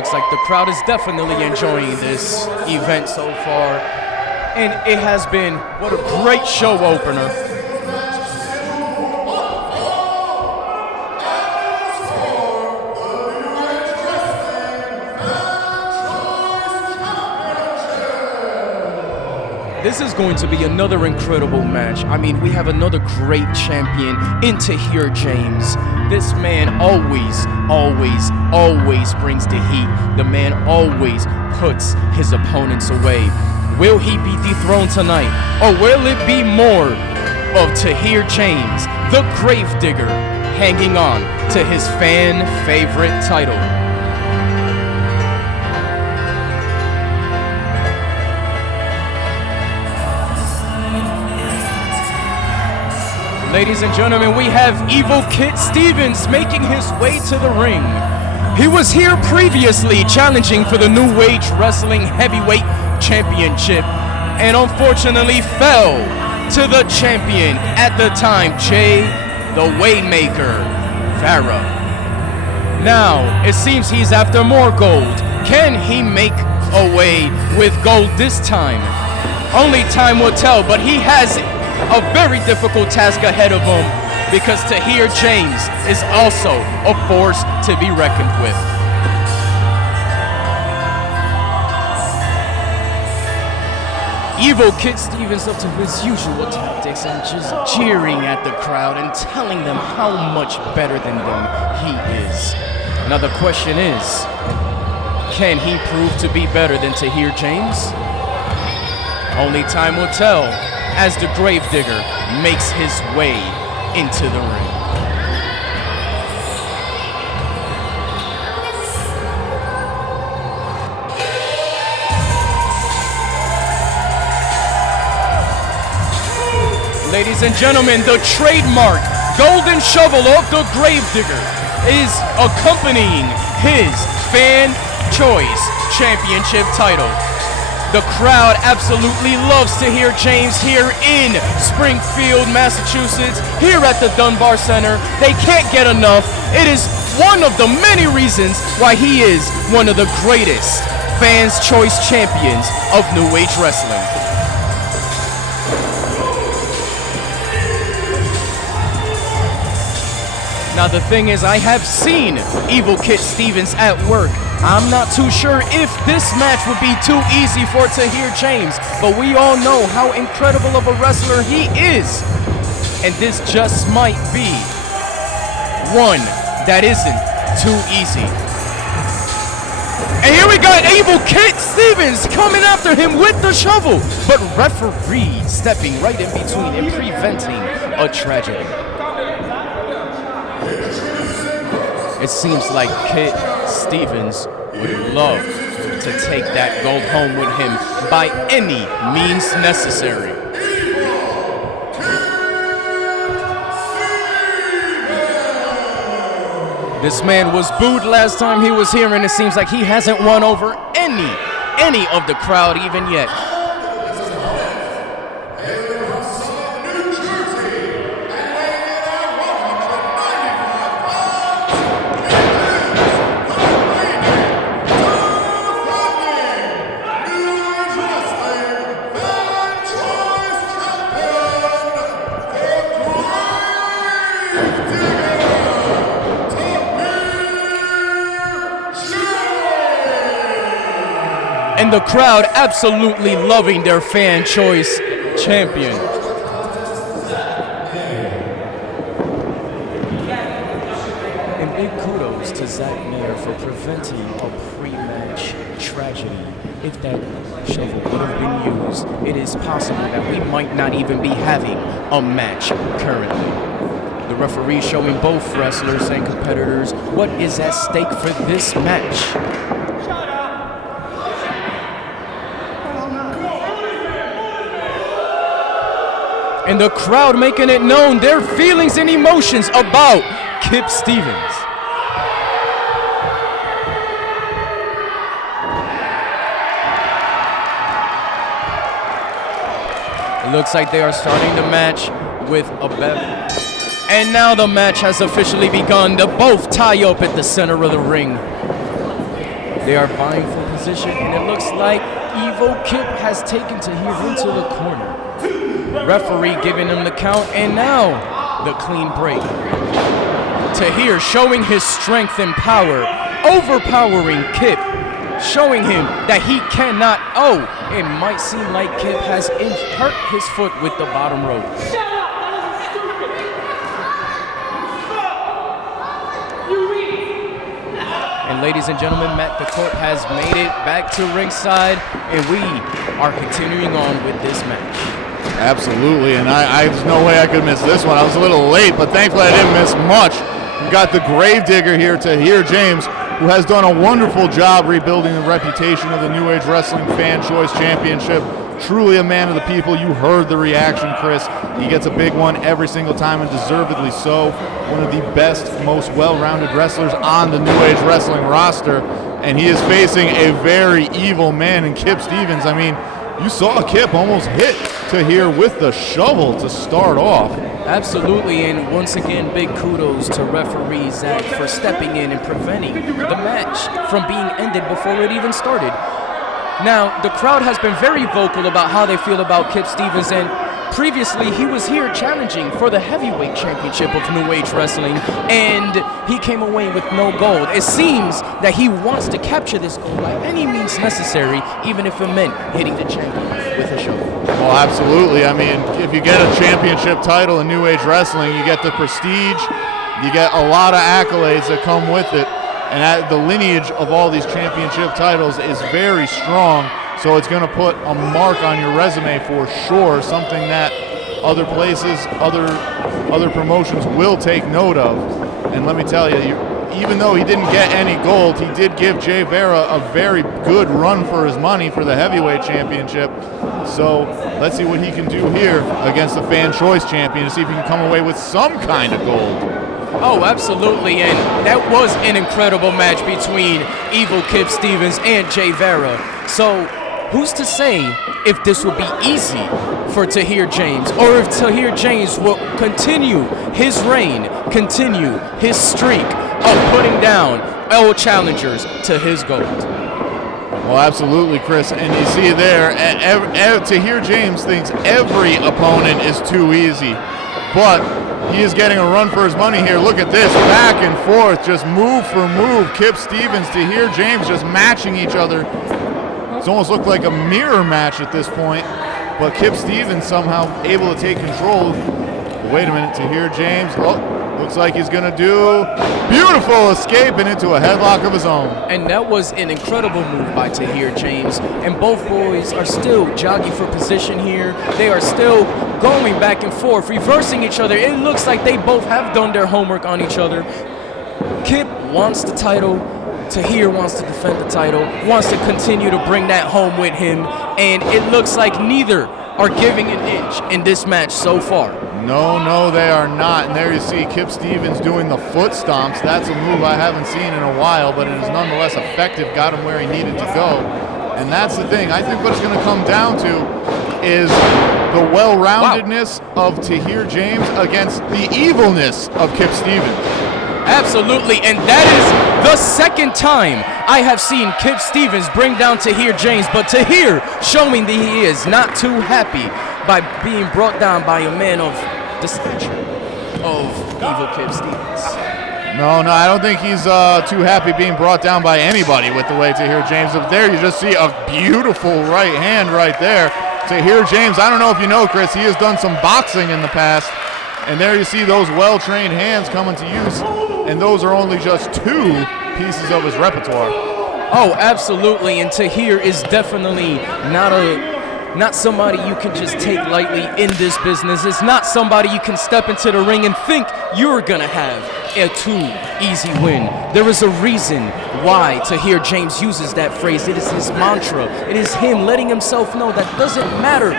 Looks like the crowd is definitely enjoying this event so far. And it has been, what a great show opener. This is going to be another incredible match. I mean, we have another great champion in Tahir James. This man always brings the heat. The man always puts his opponents away. Will he be dethroned tonight? Or will it be more of Tahir James, the Gravedigger, hanging on to his fan favorite title? Ladies and gentlemen, we have Evil Kip Stevens making his way to the ring. He was here previously challenging for the New Age Wrestling Heavyweight Championship and unfortunately fell to the champion at the time, Jay the Waymaker Farah. Now, it seems he's after more gold. Can he make away with gold this time? Only time will tell, but he has a very difficult task ahead of him because Tahir James is also a force to be reckoned with. Evil Kip Stevens up to his usual tactics and just jeering at the crowd and telling them how much better than them he is. Now the question is, can he prove to be better than Tahir James? Only time will tell as the Gravedigger makes his way into the ring. Ladies and gentlemen, the trademark golden shovel of the Gravedigger is accompanying his Fan Choice Championship title. The crowd absolutely loves Tahir James here in Springfield, Massachusetts, here at the Dunbar Center. They can't get enough. It is one of the many reasons why he is one of the greatest Fans' Choice champions of New Age Wrestling. Now the thing is, I have seen Evil Kip Stevens at work. I'm not too sure if this match would be too easy for Tahir James, but we all know how incredible of a wrestler he is. And this just might be one that isn't too easy. And here we got Evil Kip Stevens coming after him with the shovel, but referee stepping right in between and preventing a tragedy. It seems like Kip Stevens would love to take that gold home with him by any means necessary. This man was booed last time he was here, and it seems like he hasn't won over any of the crowd even yet. And the crowd absolutely loving their Fan Choice champion. And big kudos to Zach Mayer for preventing a pre-match tragedy. If that shovel would have been used, it is possible that we might not even be having a match currently. The referee showing both wrestlers and competitors what is at stake for this match. And the crowd making it known their feelings and emotions about Kip Stevens. It looks like they are starting the match with a bet. And now the match has officially begun. They both tie up at the center of the ring. They are vying for position, and it looks like Evil Kip has taken Tahir into the corner. Referee giving him the count, and now the clean break. Tahir showing his strength and power, overpowering Kip, showing him that he cannot. Oh, it might seem like Kip has hurt his foot with the bottom rope. And ladies and gentlemen, Matt, the court has made it back to ringside, and we are continuing on with this match. Absolutely, and there's no way I could miss this one. I was a little late, but thankfully I didn't miss much. We've got the Gravedigger here, Tahir James, who has done a wonderful job rebuilding the reputation of the New Age Wrestling Fan Choice Championship. Truly a man of the people. You heard the reaction, Chris. He gets a big one every single time, and deservedly so. One of the best, most well-rounded wrestlers on the New Age Wrestling roster, and he is facing a very evil man in Kip Stevens. I mean, you saw Kip almost hit Tahir with the shovel to start off. Absolutely, and once again, big kudos to referee Zach for stepping in and preventing the match from being ended before it even started. Now, the crowd has been very vocal about how they feel about Kip Stevens, and previously he was here challenging for the heavyweight championship of New Age Wrestling, and he came away with no gold. It seems that he wants to capture this gold by any means necessary, even if it meant hitting the champion with a shovel. Well, absolutely. I mean, if you get a championship title in New Age Wrestling, you get the prestige, you get a lot of accolades that come with it. And the lineage of all these championship titles is very strong, so it's going to put a mark on your resume for sure, something that other places, other promotions will take note of. And let me tell you, even though he didn't get any gold, he did give Jay Vera a very good run for his money for the heavyweight championship. So let's see what he can do here against the Fan Choice champion to see if he can come away with some kind of gold. Oh, absolutely, and that was an incredible match between Evil Kip Stevens and Jay Vera. So who's to say if this will be easy for Tahir James, or if Tahir James will continue his reign, continue his streak of putting down old challengers to his gold. Well, absolutely, Chris, and you see there, Tahir James thinks every opponent is too easy, but he is getting a run for his money here. Look at this, back and forth, just move for move. Kip Stevens, Tahir James just matching each other. It's almost looked like a mirror match at this point, but Kip Stevens somehow able to take control. Wait a minute, Tahir James, looks like he's gonna do beautiful escape and into a headlock of his own. And that was an incredible move by Tahir James. And both boys are still jogging for position here. They are still going back and forth, reversing each other. It looks like they both have done their homework on each other. Kip wants the title. Tahir wants to defend the title, wants to continue to bring that home with him. And it looks like neither are giving an inch in this match so far. No, they are not. And there you see Kip Stevens doing the foot stomps. That's a move I haven't seen in a while, but it is nonetheless effective. Got him where he needed to go. And that's the thing. I think what it's going to come down to is the well-roundedness of Tahir James against the evilness of Kip Stevens. Absolutely, and that is the second time I have seen Kip Stevens bring down Tahir James, but Tahir showing that he is not too happy by being brought down by a man of the stature of Evil Kip Stevens. No, I don't think he's too happy being brought down by anybody with the way Tahir James. Up there, you just see a beautiful right hand right there. Tahir James, I don't know if you know, Chris, he has done some boxing in the past. And there you see those well-trained hands coming to use, and those are only just two pieces of his repertoire. Oh, absolutely, and Tahir is definitely not somebody you can just take lightly in this business. It's not somebody you can step into the ring and think you're gonna have a too easy win. There is a reason why Tahir James uses that phrase. It is his mantra. It is him letting himself know that doesn't matter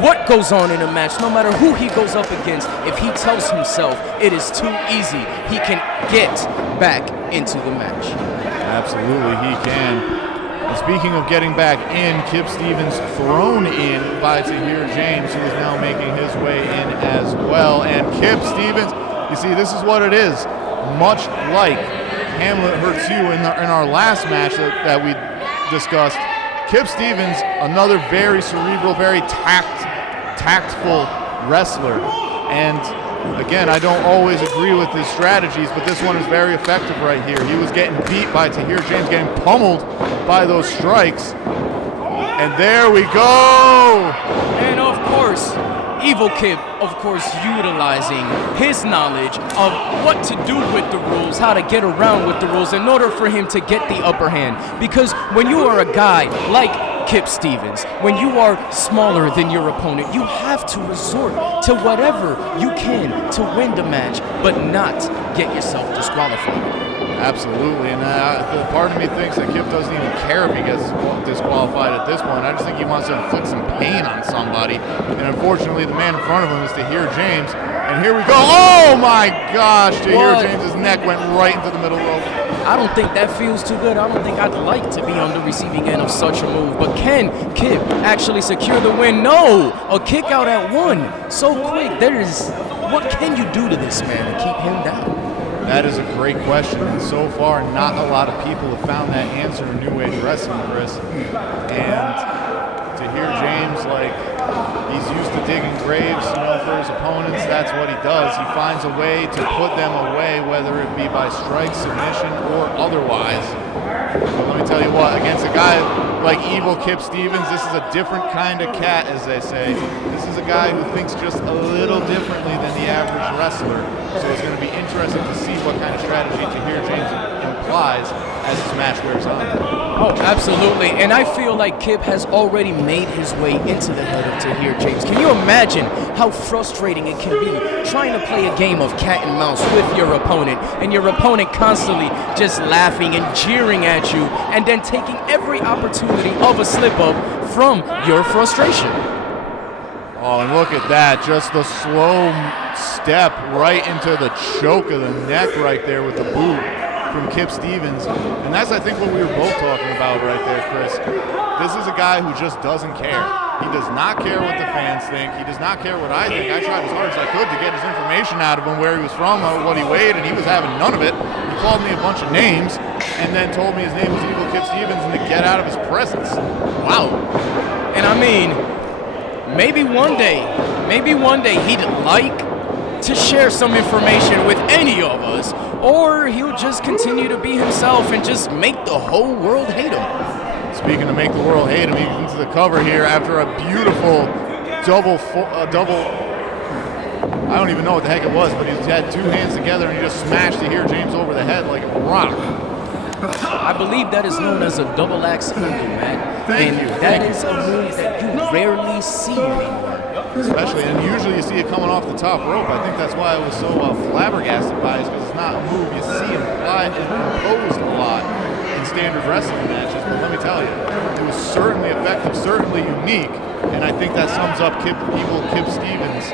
what goes on in a match, no matter who he goes up against, if he tells himself it is too easy, he can get back into the match. Absolutely, he can. And speaking of getting back in, Kip Stevens thrown in by Tahir James, who is now making his way in as well. And Kip Stevens, you see, this is what it is. Much like Hamlet hurts you in our last match that we discussed, Kip Stevens, another very cerebral, very tactful wrestler. And again, I don't always agree with his strategies, but this one is very effective right here. He was getting beat by Tahir James, getting pummeled by those strikes. And there we go! And of course, Evil Kip, of course, utilizing his knowledge of what to do with the rules, how to get around with the rules in order for him to get the upper hand. Because when you are a guy like Kip Stevens, when you are smaller than your opponent, you have to resort to whatever you can to win the match, but not get yourself disqualified. Absolutely, and part of me thinks that Kip doesn't even care if he gets disqualified at this point. I just think he wants to inflict some pain on somebody, and unfortunately the man in front of him is Tahir James, and here we go. Oh my gosh, Tahir James's neck went right into the middle rope. I don't think that feels too good. I don't think I'd like to be on the receiving end of such a move, but can Kip actually secure the win? No, a kick out at one, so quick. What can you do to this man to keep him down? That is a great question, and so far not a lot of people have found that answer in New Age Wrestling, Chris. And Tahir James, he's used to digging graves, for his opponents. That's what he does. He finds a way to put them away, whether it be by strike, submission, or otherwise. But let me tell you what, against a guy like Evil Kip Stevens, this is a different kind of cat, as they say. This is a guy who thinks just a little differently than the average wrestler. So it's going to be interesting to see what kind of strategy Tahir James implies as this match wears on. Oh, absolutely. And I feel like Kip has already made his way into the head of Tahir James. Can you imagine how frustrating it can be trying to play a game of cat and mouse with your opponent, and your opponent constantly just laughing and jeering at you, and then taking every opportunity of a slip-up from your frustration? Oh, and look at that. Just the slow step right into the choke of the neck right there with the boot from Kip Stevens. And that's, I think, what we were both talking about right there, Chris. This is a guy who just doesn't care. He does not care what the fans think. He does not care what I think. I tried as hard as I could to get his information out of him, where he was from, what he weighed, and he was having none of it. He called me a bunch of names and then told me his name was Evil Kip Stevens and to get out of his presence. Wow. And I mean, maybe one day he'd like to share some information with any of us, or he'll just continue to be himself and just make the whole world hate him. Speaking of make the world hate him, he comes to the cover here after a beautiful double, I don't even know what the heck it was, but he had two hands together and he just smashed Tahir James over the head like a rock. I believe that is known as a double axe handle, Matt. Thank you. That is a move that you rarely see anymore. Especially, and usually you see it coming off the top rope. I think that's why I was so flabbergasted by it, because it's not a move you see imposed a lot in standard wrestling matches. But let me tell you, it was certainly effective, certainly unique, and I think that sums up Evil Kip Stevens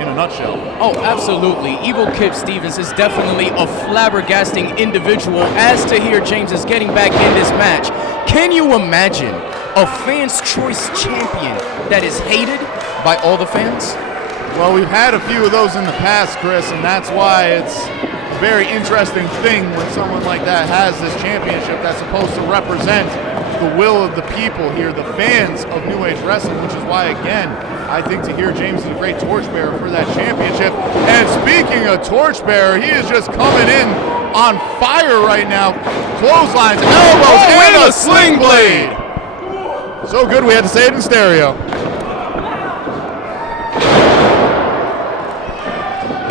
in a nutshell. Oh, absolutely. Evil Kip Stevens is definitely a flabbergasting individual as Tahir James is getting back in this match. Can you imagine a fan's choice champion that is hated by all the fans? Well, we've had a few of those in the past, Chris, and that's why it's a very interesting thing when someone like that has this championship that's supposed to represent the will of the people here, the fans of New Age Wrestling, which is why, again, I think Tahir James is a great torchbearer for that championship. And speaking of torchbearer, he is just coming in on fire right now. Clotheslines, elbows, and a sling blade. So good we had to say it in stereo.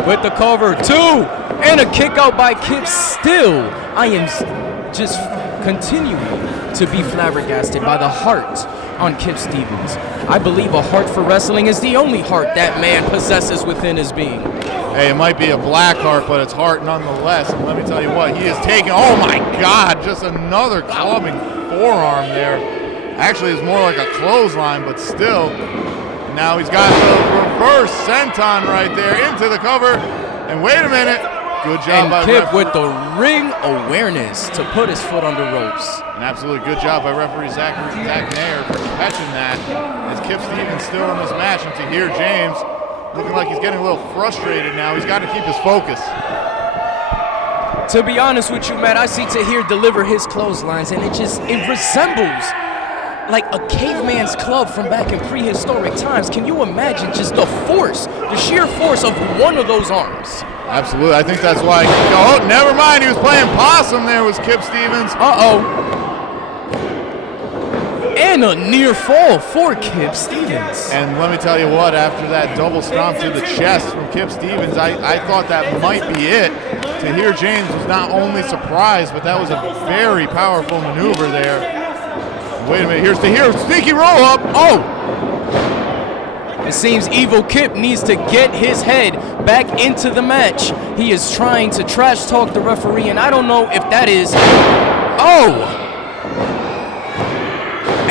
With the cover, two, and a kick out by Kip. Still, I am just continuing to be flabbergasted by the heart on Kip Stevens. I believe a heart for wrestling is the only heart that man possesses within his being. Hey, it might be a black heart, but it's heart nonetheless. And let me tell you what, he is taking, oh my God, just another clubbing forearm there. Actually, it's more like a clothesline, but still. Now he's got the reverse senton right there into the cover. And wait a minute. Good job by Kip with the ring awareness to put his foot on the ropes. An absolutely good job by referee Zach Nair for catching that. As Kip Stevens still in this match, and Tahir James looking like he's getting a little frustrated now. He's got to keep his focus. To be honest with you, Matt, I see Tahir deliver his clotheslines, and it resembles like a caveman's club from back in prehistoric times. Can you imagine just the force, the sheer force of one of those arms? Absolutely. I think that's why. Oh, never mind. He was playing possum there, was Kip Stevens. And a near fall for Kip Stevens. And let me tell you what, after that double stomp to the chest from Kip Stevens, I thought that might be it. Tahir James was not only surprised, but that was a very powerful maneuver there. Wait a minute, here's Tahir, sneaky roll up. Oh! It seems Evil Kip needs to get his head back into the match. He is trying to trash talk the referee, and I don't know if that is... Oh!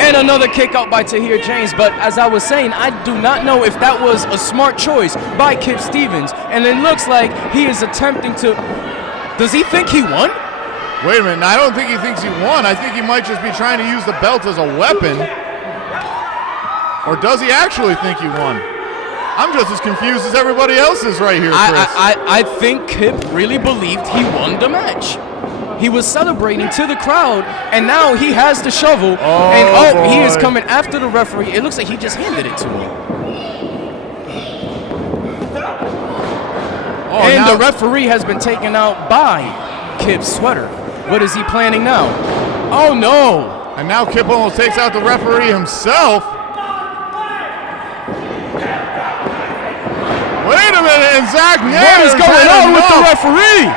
And another kick out by Tahir James, but as I was saying, I do not know if that was a smart choice by Kip Stevens. And it looks like he is attempting to... Does he think he won? Wait a minute, I don't think he thinks he won. I think he might just be trying to use the belt as a weapon. Or does he actually think he won? I'm just as confused as everybody else is right here, Chris. I think Kip really believed he won the match. He was celebrating to the crowd, and now he has the shovel, and he is coming after the referee. It looks like he just handed it to him. And the referee has been taken out by Kip's sweater. What is he planning now? Oh no! And now Kip almost takes out the referee himself. Wait a minute, and Zach Nair. What is going on with the referee?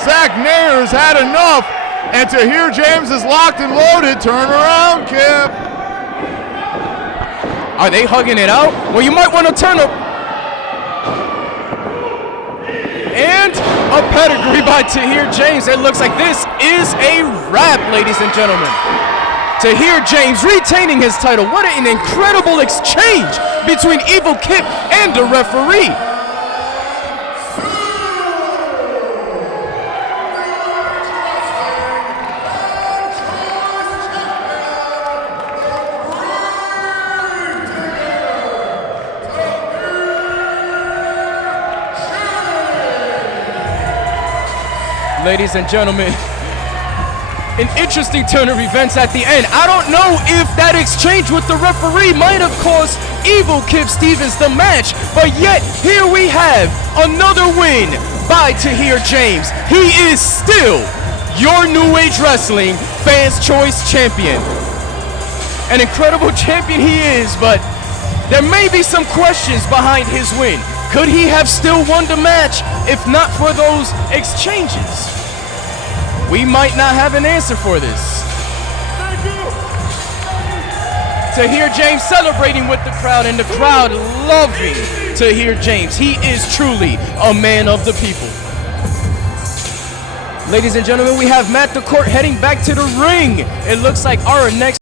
Zach Nair has had enough, and Tahir James is locked and loaded. Turn around, Kip. Are they hugging it out? Well, you might want to turn up. And a pedigree by Tahir James. It looks like this is a wrap, ladies and gentlemen. Tahir James retaining his title. What an incredible exchange between Evil Kip and the referee. Ladies and gentlemen, an interesting turn of events at the end. I don't know if that exchange with the referee might have cost Evil Kip Stevens the match, but yet here we have another win by Tahir James. He is still your New Age Wrestling Fans' Choice Champion. An incredible champion he is, but there may be some questions behind his win. Could he have still won the match if not for those exchanges? We might not have an answer for this. Thank you. Tahir James celebrating with the crowd, and the crowd loving Tahir James. He is truly a man of the people. Ladies and gentlemen, we have Matt the Court heading back to the ring. It looks like our next